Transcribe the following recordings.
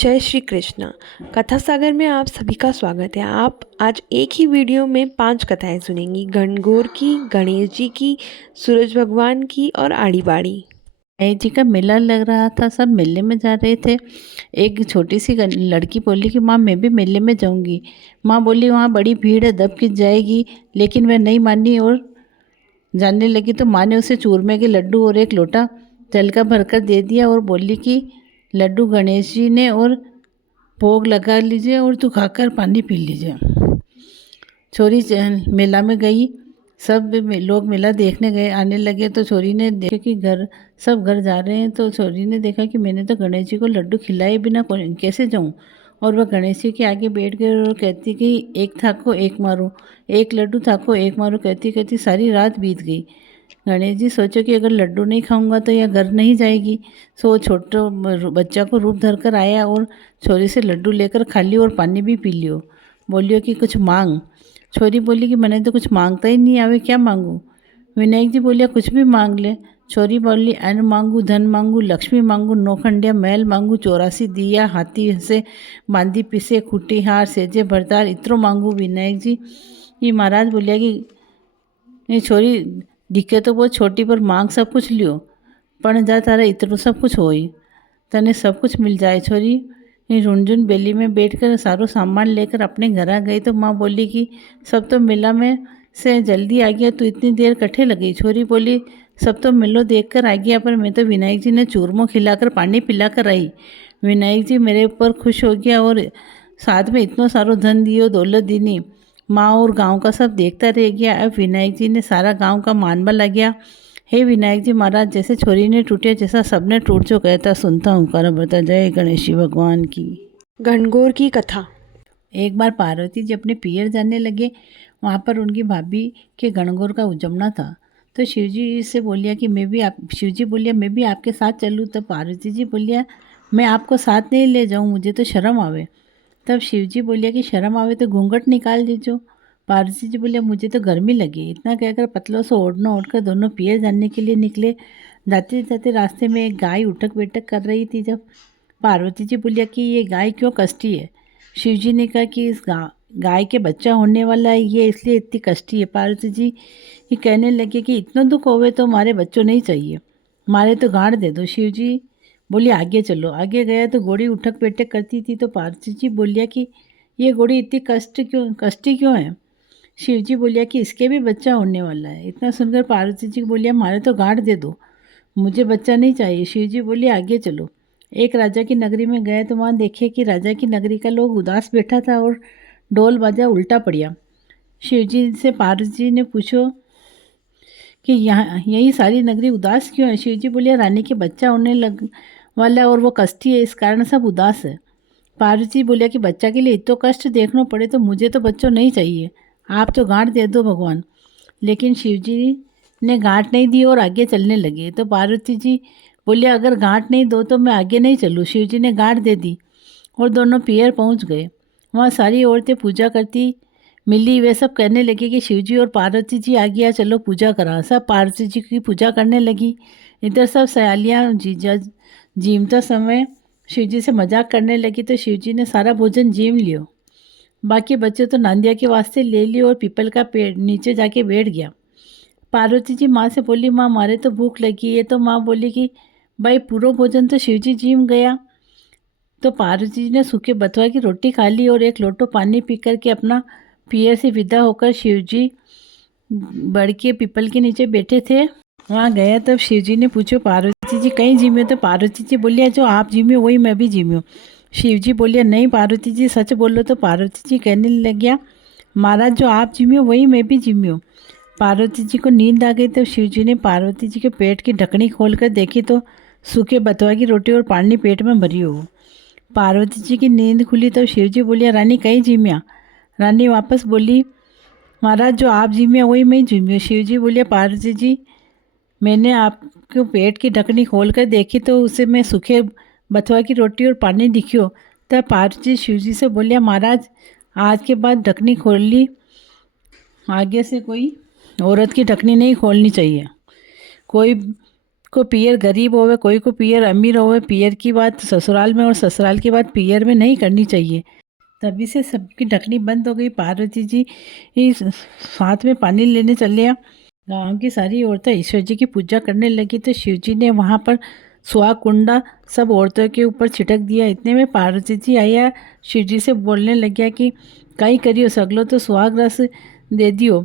जय श्री कृष्ण। कथा सागर में आप सभी का स्वागत है। आप आज एक ही वीडियो में 5 कथाएं सुनेंगी। गणगौर की, गणेश जी की, सूरज भगवान की और आड़ी बाड़ी। गणेश जी का मेला लग रहा था, सब मेले में जा रहे थे। एक छोटी सी लड़की बोली कि माँ मैं भी मेले में जाऊंगी। माँ बोली वहाँ बड़ी भीड़ है, दब खिंच जाएगी, लेकिन वह नहीं मानी और जानने लगी। तो माँ ने उसे चूरमे के लड्डू और एक लोटा जल का भरकर दे दिया और बोली कि लड्डू गणेश जी ने और भोग लगा लीजिए और तू खाकर पानी पी लीजिए। छोरी मेला में गई, सब लोग मेला देखने गए आने लगे। तो छोरी ने देखा कि सब घर जा रहे हैं। तो छोरी ने देखा कि मैंने तो गणेश जी को लड्डू खिलाए बिना कैसे जाऊं। और वह गणेश जी के आगे बैठ गई और कहती कि एक थाको एक मारो, एक लड्डू थाको एक मारो, कहती कहती सारी रात बीत गई। गणेश जी सोचो कि अगर लड्डू नहीं खाऊंगा तो यह घर नहीं जाएगी। सो छोटा बच्चा को रूप धर कर आया और छोरी से लड्डू लेकर खा लियो और पानी भी पी लियो। बोलियो कि कुछ मांग। छोरी बोली कि मैंने तो कुछ मांगता ही नहीं आवे, क्या मांगू। विनायक जी बोलिया कुछ भी मांग ले। छोरी बोली अन्न मांगू, धन मांगू, लक्ष्मी मांगू, नौखंडिया महल मांगू, 84 दिया, हाथी से बांदी पिसे, खुटी हार, सेजे भरतार, इतरो मांगू। विनायक जी ये महाराज बोलिया कि ये छोरी दिखे तो बहुत छोटी पर मांग सब कुछ लियो, पण जा तारा इतरो सब कुछ होई, तने सब कुछ मिल जाए। छोरी रुनझुन बेली में बैठकर सारो सामान लेकर अपने घर आ गई। तो माँ बोली कि सब तो मेला में से जल्दी आ गया, तू इतनी देर कट्ठे लगी। छोरी बोली सब तो मेलो देख कर आ गया, पर मैं तो विनायक जी ने चूरमो खिलाकर पानी पिलाकर आई। विनायक जी मेरे ऊपर खुश हो गया और साथ में इतना सारो धन दियो, दौलत दीनी। माँ और गांव का सब देखता रह गया। अब विनायक जी ने सारा गांव का मान बला गया। हे विनायक जी महाराज, जैसे छोरी ने टूटे जैसा सबने टूट जो कहता सुनता हूँ कर बता। जय गणेश जी भगवान की। गणगौर की कथा। एक बार पार्वती जी अपने पियर जाने लगे। वहाँ पर उनकी भाभी के गणगौर का उजमना था। तो शिवजी से बोलिया कि शिवजी बोलिया मैं भी आपके साथ चलूँ। तब पार्वती जी बोलिया मैं आपको साथ नहीं ले जाऊँ, मुझे तो शर्म आवे। तब शिवजी बोलिया कि शर्म आवे तो घूंघट निकाल दीजो। पार्वती जी बोलिया मुझे तो गर्मी लगी। इतना कहकर पतलों से ओढ़ना ओढ़कर दोनों पियर जाने के लिए निकले। जाते जाते रास्ते में एक गाय उठक बैठक कर रही थी। जब पार्वती जी बोलिया कि ये गाय क्यों कष्टी है। शिवजी ने कहा कि इस गाय के बच्चा होने वाला है, ये इसलिए इतनी कष्टी है। पार्वती जी ये कहने लगे कि इतना दुख होवे तो हमारे बच्चों नहीं चाहिए, हमारे तो गांठ दे दो। शिवजी बोलिए आगे चलो। आगे गया तो घोड़ी उठक बैठक करती थी। तो पार्वती जी बोलिया कि ये घोड़ी इतनी कष्टी क्यों है। शिवजी बोलिया कि इसके भी बच्चा होने वाला है। इतना सुनकर पार्वती जी बोलिया हमारे तो गांठ दे दो, मुझे बच्चा नहीं चाहिए। शिवजी बोलिए आगे चलो। एक राजा की नगरी में गए तो वहाँ देखे कि राजा की नगरी का लोग उदास बैठा था और ढोल बाजा उल्टा पड़िया। शिवजी से पार्वती जी ने पूछो कि यहाँ यही सारी नगरी उदास क्यों है। शिवजी बोलिए रानी के बच्चा होने लग वाला और वो कष्टी है, इस कारण सब उदास है। पार्वती बोलिया कि बच्चा के लिए इतना कष्ट देखना पड़े तो मुझे तो बच्चों नहीं चाहिए, आप तो गांठ दे दो भगवान। लेकिन शिवजी ने गांठ नहीं दी और आगे चलने लगे। तो पार्वती जी बोलिए अगर गांठ नहीं दो तो मैं आगे नहीं चलूँ। शिवजी ने गांठ दे दी और दोनों पियर पहुंच गए। वहाँ सारी औरतें पूजा करती मिली। वे सब कहने लगे कि शिवजी और पार्वती जी आ गया, चलो पूजा करा। सब पार्वती जी की पूजा करने लगी। इधर सब सयालियाँ जीजा जीमता समय शिवजी से मजाक करने लगी। तो शिवजी ने सारा भोजन जीम लियो, बाकी बच्चे तो नांदिया के वास्ते ले लियो और पीपल का पेड़ नीचे जाके बैठ गया। पार्वती जी माँ से बोली माँ मारे तो भूख लगी है। तो माँ बोली कि भाई पूरा भोजन तो शिवजी जीम गया। तो पार्वती जी ने सूखे बथुआ की रोटी खा ली और एक लोटो पानी पी करके अपना पियर से विदा होकर शिवजी बड़ के पीपल के नीचे बैठे थे वहाँ गया। तब शिवजी ने पूछो पार्वती जी कहीं जिम्यो। तो पार्वती जी बोलिया जो आप जिम्यो वही मैं भी जिम्यो। शिवजी बोलिया नहीं पार्वती जी सच बोलो। तो पार्वती जी कहने लग गया महाराज जो आप जिम्यो वही मैं भी जिम्यो। पार्वती जी को नींद आ गई। तो शिवजी ने पार्वती जी के पेट की ढकनी खोलकर देखी तो सूखे बथुआ की रोटी और पानी पेट में भरी हो। पार्वती जी की नींद खुली तो शिवजी बोलिया रानी कहीं जिम्या। रानी वापस बोली महाराज जो आप जिम्या वही मैं जिम्यो। शिवजी बोलिया पार्वती जी मैंने आपके पेट की ढकनी खोल कर देखी तो उसे मैं सूखे बथुआ की रोटी और पानी दिखियो। तब पार्वती जी शिवजी से बोलिया महाराज आज के बाद ढकनी खोल ली, आगे से कोई औरत की ढकनी नहीं खोलनी चाहिए। कोई को पियर गरीब होवे, कोई को पियर अमीर होवे, पियर की बात ससुराल में और ससुराल की बात पियर में नहीं करनी चाहिए। तभी से सबकी ढकनी बंद हो गई। पार्वती जी इस हाथ में पानी लेने चले आ। गाँव की सारी औरतें ईश्वर जी की पूजा करने लगी तो शिव जी ने वहाँ पर सुहा कुंडा सब औरतों के ऊपर छिटक दिया। इतने में पार्वती जी आया, शिव जी से बोलने लग गया कि कहीं करियो सगलो तो सुहाग रस दे दियो।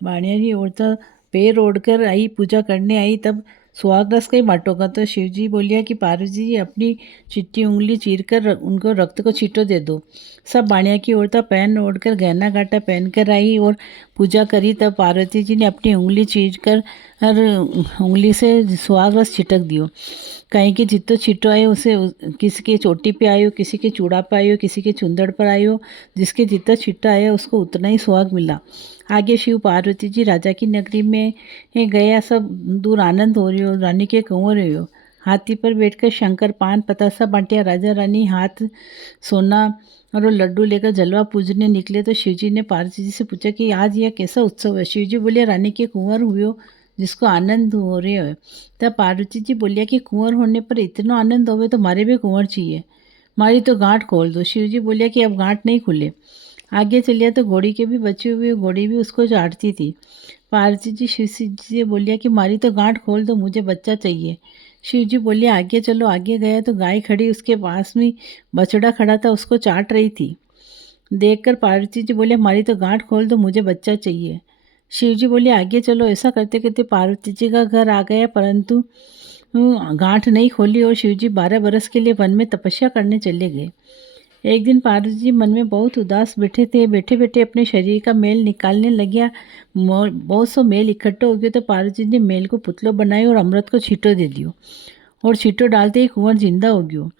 बाणिया जी औरतें पैर ओढ़कर आई, पूजा करने आई, तब सुहाग रस कहीं बांटोगा। तो शिव जी बोलिया कि पार्वती जी अपनी चिट्टी उंगली चीरकर उनको रक्त को छींटो दे दो। सब बाणिया की औरतें पहन ओढ़कर गहना गाटा पहन कर आई और पूजा करी। तब पार्वती जी ने अपनी उंगली चीरकर उंगली से सुहाग रस छिटक दियो। कहीं के जितो छिटो आयो उसे किसी के चोटी पे आयो, किसी के चूड़ा पे आयो, किसी के चुंदड़ पर आयो। जिसके जितना छिट्टा आया उसको उतना ही सुहाग मिला। आगे शिव पार्वती जी राजा की नगरी में गया। सब दूर आनंद हो रही हो, रानी के कुंवर रही हो। हाथी पर बैठकर शंकर पान पतासा बांटिया। राजा रानी हाथ सोना और वो लड्डू लेकर जलवा पूजने निकले। तो शिवजी ने पार्वती जी से पूछा कि आज यह कैसा उत्सव है। शिवजी बोले रानी के कुंवर हुए हो जिसको आनंद हो रहे हो। तब पार्वती जी बोलिया कि कुंवर होने पर इतना आनंद होवे तो मारे भी कुंवर चाहिए, मारी तो गांठ खोल दो। शिवजी बोलिया कि अब गांठ नहीं खुले। आगे चलिया तो घोड़ी के भी बची हुई घोड़ी भी उसको चाटती थी। पार्वती जी शिव जी से बोलिया कि मारी तो गांठ खोल दो, मुझे बच्चा चाहिए। शिव जी बोलिए आगे चलो। आगे गया तो गाय खड़ी उसके पास में बछड़ा खड़ा था, उसको चाट रही थी। देखकर पार्वती जी बोले मारी तो गांठ खोल दो, मुझे बच्चा चाहिए। शिव जी बोले आगे चलो। ऐसा करते करते पार्वती जी का घर आ गया, परंतु गांठ नहीं खोली और शिव जी 12 बरस के लिए वन में तपस्या करने चले गए। एक दिन पार्वती जी मन में बहुत उदास बैठे थे। बैठे बैठे अपने शरीर का मेल निकालने लगे। बहुत सो मेल इकट्ठा हो गया तो पार्वती जी ने मेल को पुतलो बनाई और अमृत को छींटो दे दियो और छींटो डालते ही कुंवर जिंदा हो गयो।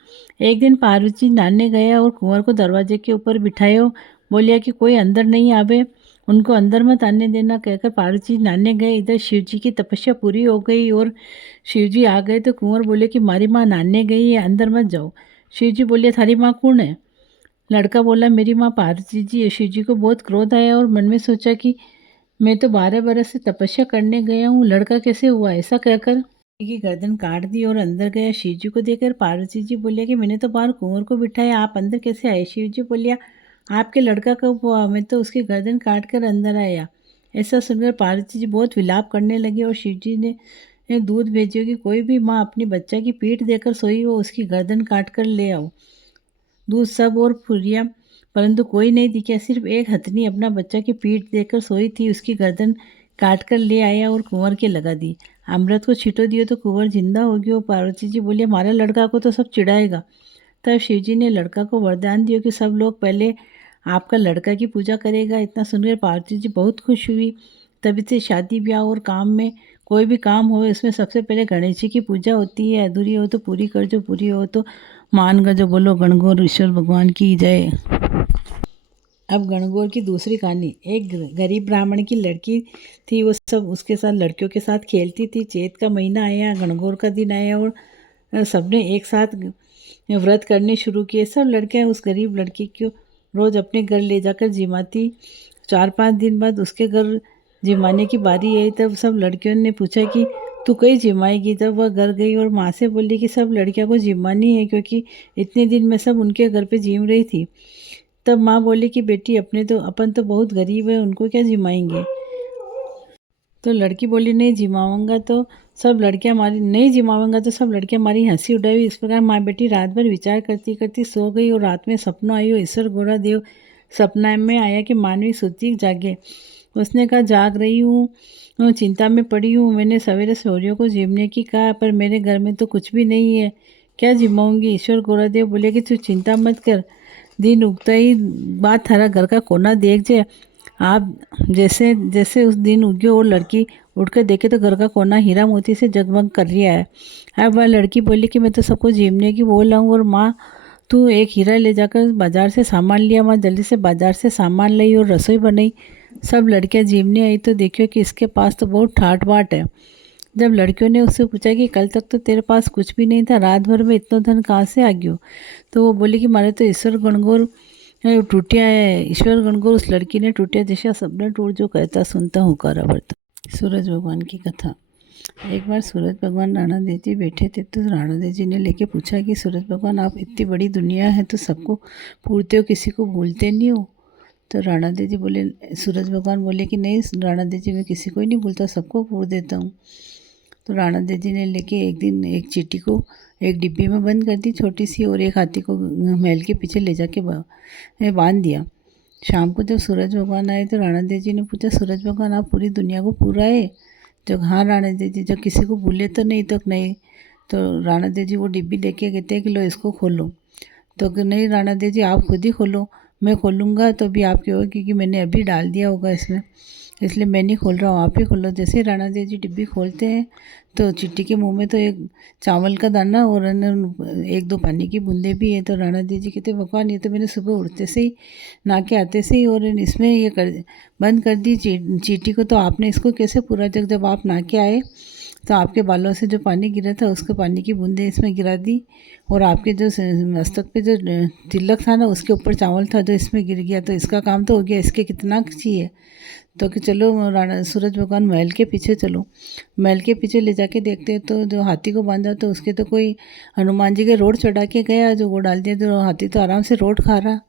एक दिन पार्वती जी नहाने गया और कुंवर को दरवाजे के ऊपर बिठायो। बोलिया कि कोई अंदर नहीं आवे, उनको अंदर मत आने देना। कहकर पार्वती जी नहाने गए। इधर शिव जी की तपस्या पूरी हो गई और शिव जी आ गए तो कुंवर बोले कि मारी माँ नहाने गई है, अंदर मत जाओ। शिव जी बोले थारी माँ कौन है? लड़का बोला मेरी माँ पार्वती जी है। शिव जी को बहुत क्रोध आया और मन में सोचा कि मैं तो 12 बरस से तपस्या करने गया हूँ, लड़का कैसे हुआ? ऐसा कहकर की गर्दन काट दी और अंदर गया। शिव जी को देखकर पार्वती जी बोलिया कि मैंने तो बाहर कुंवर को बिठाया, आप अंदर कैसे आए? शिव जी बोलिया आपके लड़का कब हुआ? मैं तो उसकी गर्दन काट कर अंदर आया। ऐसा सुनकर पार्वती जी बहुत विलाप करने लगे और शिव जी ने दूध भेजियो कि कोई भी माँ अपनी बच्चा की पीठ देकर सोई हो उसकी गर्दन काट कर ले आओ। दूध सब और फुरिया, परंतु कोई नहीं दिखा। सिर्फ एक हथनी अपना बच्चा की पीठ देकर सोई थी, उसकी गर्दन काट कर ले आया और कुंवर के लगा दी। अमृत को छींटो दियो तो कुंवर जिंदा हो गया। पार्वती जी बोले हमारा लड़का को तो सब चिढ़ाएगा। तब शिव जी ने लड़का को वरदान दियो कि सब लोग पहले आपका लड़का की पूजा करेगा। इतना सुनकर पार्वती जी बहुत खुश हुई। तभी से शादी ब्याह और काम में कोई भी काम हो इसमें सबसे पहले गणेश जी की पूजा होती है। अधूरी हो तो पूरी कर जो, पूरी हो तो मान कर जो। बोलो गणगौर ईश्वर भगवान की जय। अब गणगौर की दूसरी कहानी। एक गरीब ब्राह्मण की लड़की थी, वो सब उसके साथ लड़कियों के साथ खेलती थी। चैत का महीना आया, गणगौर का दिन आया और सबने एक साथ व्रत करने शुरू किए। सब लड़कियां उस गरीब लड़की को रोज़ अपने घर ले जाकर जिमाती। 4-5 दिन बाद उसके घर जिमाने की बारी आई। तब सब लड़कियों ने पूछा कि तू कहीं जिमाएगी? तब वह घर गई और माँ से बोली कि सब लड़कियों को जिमानी है, क्योंकि इतने दिन में सब उनके घर पे जिम रही थी। तब माँ बोली कि बेटी अपन तो बहुत गरीब है, उनको क्या जिमाएंगे? तो लड़की बोली नहीं जिमाऊंगा तो सब लड़कियां मारी हंसी उड़ाई। इस प्रकार माँ बेटी रात भर विचार करती करती सो गई और रात में सपना आयो। ईश्वर गोरा देव सपना में आया कि मानवी सूती जागे। उसने कहा जाग रही हूँ, चिंता में पड़ी हूँ। मैंने सवेरे सूर्यों को जिमने की कहा, पर मेरे घर में तो कुछ भी नहीं है, क्या जिमाऊंगी? ईश्वर गोरादेव बोले कि तू चिंता मत कर, दिन उगता ही बाद थारा घर का कोना देख जाए। आप जैसे जैसे उस दिन उगे और लड़की उठकर देखे तो घर का कोना हीरा मोती से जगमग कर रहा है। अब वह लड़की बोली कि मैं तो सबको जिमने की बोल आऊँ, और माँ तू एक हीरा ले जाकर बाजार से सामान लिया। माँ जल्दी से बाजार से सामान लाई और रसोई बनाई। सब लड़कियां जिमने आई तो देखियो कि इसके पास तो बहुत ठाट बाट है। जब लड़कियों ने उससे पूछा कि कल तक तो तेरे पास कुछ भी नहीं था, रात भर में इतना धन कहाँ से आ गयो? तो वो बोली कि मारे तो ईश्वर गणगौर टूटिया है। ईश्वर गणगौर उस लड़की ने टूटिया जैसा सपना टूट जो कहता सुनता हूँ कारा बरता। सूरज भगवान की कथा। एक बार सूरज भगवान राणा देव जी बैठे थे तो राणा देव जी ने लेके पूछा कि सूरज भगवान आप इतनी बड़ी दुनिया है तो सबको पूजते हो, किसी को भूलते नहीं हो? तो राणा देव जी बोले, सूरज भगवान बोले कि नहीं राणा देव जी, मैं किसी को ही नहीं भूलता, सबको पूज देता हूँ। तो राणा देव जी ने लेके एक दिन एक चींटी को एक डिब्बी में बंद कर दी छोटी सी, और एक हाथी को महल के पीछे ले जाके बांध दिया। शाम को जब सूरज भगवान आए तो राणा देव जी ने पूछा, सूरज भगवान आप पूरी दुनिया को पूरा है? जब हाँ राणा देव जी, जब किसी को भूले तो नहीं? तो नहीं। तो राणा देव जी वो डिब्बी लेके कहते हैं कि लो इसको खोलो। तो नहीं राणा देव जी आप खुद ही खोलो, मैं खोलूँगा तो भी आप कहोगे क्योंकि मैंने अभी डाल दिया होगा इसमें, इसलिए मैं नहीं खोल रहा हूँ, आप ही खोलो। जैसे ही राणा देव जी डिब्बी खोलते हैं तो चिट्टी के मुंह में तो एक चावल का दाना और एक दो पानी की बूंदे भी है। तो राणा देव जी कहते भगवान ये तो मैंने सुबह उठते से ही नहा के आते से ही और इसमें ये बंद कर दी चींटी को, तो आपने इसको कैसे पूरा? जब आप नहा के आए तो आपके बालों से जो पानी गिरा था उसके पानी की बूंदें इसमें गिरा दी, और आपके जो मस्तक पे जो तिलक था ना उसके ऊपर चावल था जो इसमें गिर गया, तो इसका काम तो हो गया, इसके कितना चाहिए? तो कि चलो राणा सूरज भगवान महल के पीछे चलो। महल के पीछे ले जाके देखते हैं तो जो हाथी को बांधा तो उसके तो कोई हनुमान जी के रोड चढ़ा के गया, जो वो डाल दिया, तो हाथी तो आराम से रोड खा रहा।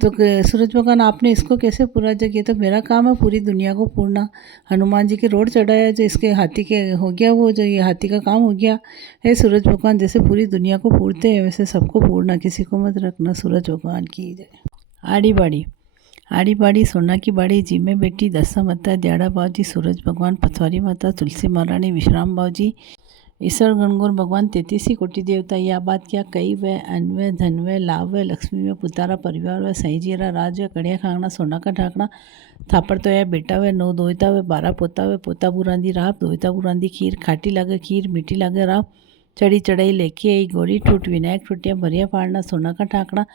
तो सूरज भगवान आपने इसको कैसे पूरा? जग ये तो मेरा काम है पूरी दुनिया को पूरना, हनुमान जी के रोड चढ़ाया जो इसके हाथी के हो गया, वो जो ये हाथी का काम हो गया है। सूरज भगवान जैसे पूरी दुनिया को पूरते हैं वैसे सबको पूरना, किसी को मत रखना। सूरज भगवान की जय। आड़ी बाड़ी सोना की बाड़ी, जी में बेटी दसा माता दयाड़ा बाबूजी, सूरज भगवान पथवारी माता, तुलसी महारानी, विश्राम बाबूजी, ईश्वर गणगौर भगवान, 33 कोटि देवता। यह बात क्या कई व अन्न व धन व लाभ व लक्ष्मी व पुतारा परिवार व सहीजीरा राज व कड़िया खांगना सोना का ढाकना, थापड़ तो या बेटा व 9 दोहिता व 12 पोता व पोता बुरांदी राप, दोहिता बुरांदी खीर, खाटी लागे खीर मीठी लागे राप, चढ़ी चढ़ाई लेके आई गोरी टूट, विनायक टूटिया भरिया फाड़ना सोना का ढाकना,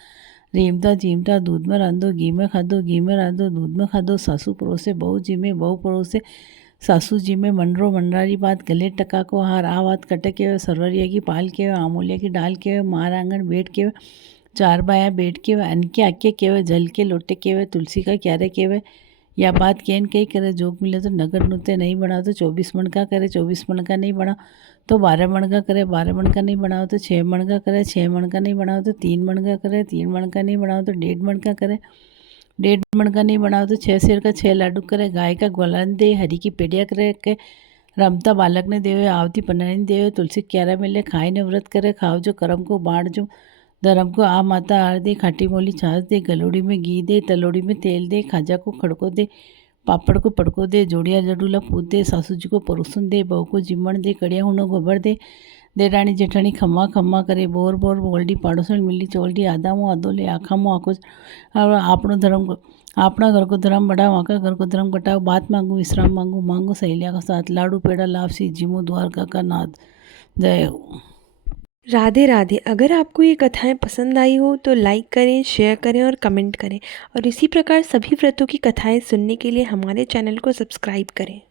रीमता जीमता दूध में रांधो घी में खादो, घी में रांधो दूध में खादो, सासू पड़ोसे बहू जी में, बहू पड़ोसे सासू जी में, मंडरो मंडरारी बात, गले टका को हार, आवात कटके व सरवरिया की पाल के व आमूलिया की डाल के व मार आंगन बैठ के व चार बाया बैठ के व अन्न के आके के व जल के लोटे के व तुलसी का क्यारे के व या बात कैन कही करे, जोग मिले तो नगर नृत्य नहीं बना तो 24 मन का करे, 24 मन का नहीं बना तो 12 मन का करे, 12 मन का नहीं बनाओ तो 6 मन का करे, 6 मन का नहीं बनाओ तो 3 मन का करे, 3 मन का नहीं बनाओ तो 1.5 मन का करे, 1.5 मन का नहीं बनाओ तो 6 शेर का 6 लाडू करे, गाय का ग्वालन दे, हरी की पेड़िया करे के रमता बालक ने देवे, आवती पन्नानी देवे, तुलसी क्यारा मिले, खाए ने व्रत करे, खाओ जो करम को बाढ़ जो धर्म को आ माता आर दे, खाटी मोली छाछ दे, गलोड़ी में घी दे, तलोड़ी में तेल दे, खाजा को खड़को दे, पापड़ को पड़को दे, जोड़िया जडूला पूत दे, सासू जी को परोसन दे, बहू को जिम्मण दे, कड़िया हुनो गोबर दे, देरानी जेठानी खम्मा खम्मा करे, बोर बोर बोलडी पाड़ोसन मिली चोलडी, आधा मुँह आधो ले, आखा मुँह आखो, और आपनो धर्म को अपना घर को धर्म बढ़ाओ, आका घर को धर्म घटाओ, बात मांगू विश्राम मांगू, मांगो सहेलिया का साथ, लाडू पेड़ा लापसी, जिमो द्वारका का नाथ। जय हो। राधे राधे। अगर आपको ये कथाएं पसंद आई हो तो लाइक करें, शेयर करें और कमेंट करें, और इसी प्रकार सभी व्रतों की कथाएं सुनने के लिए हमारे चैनल को सब्सक्राइब करें।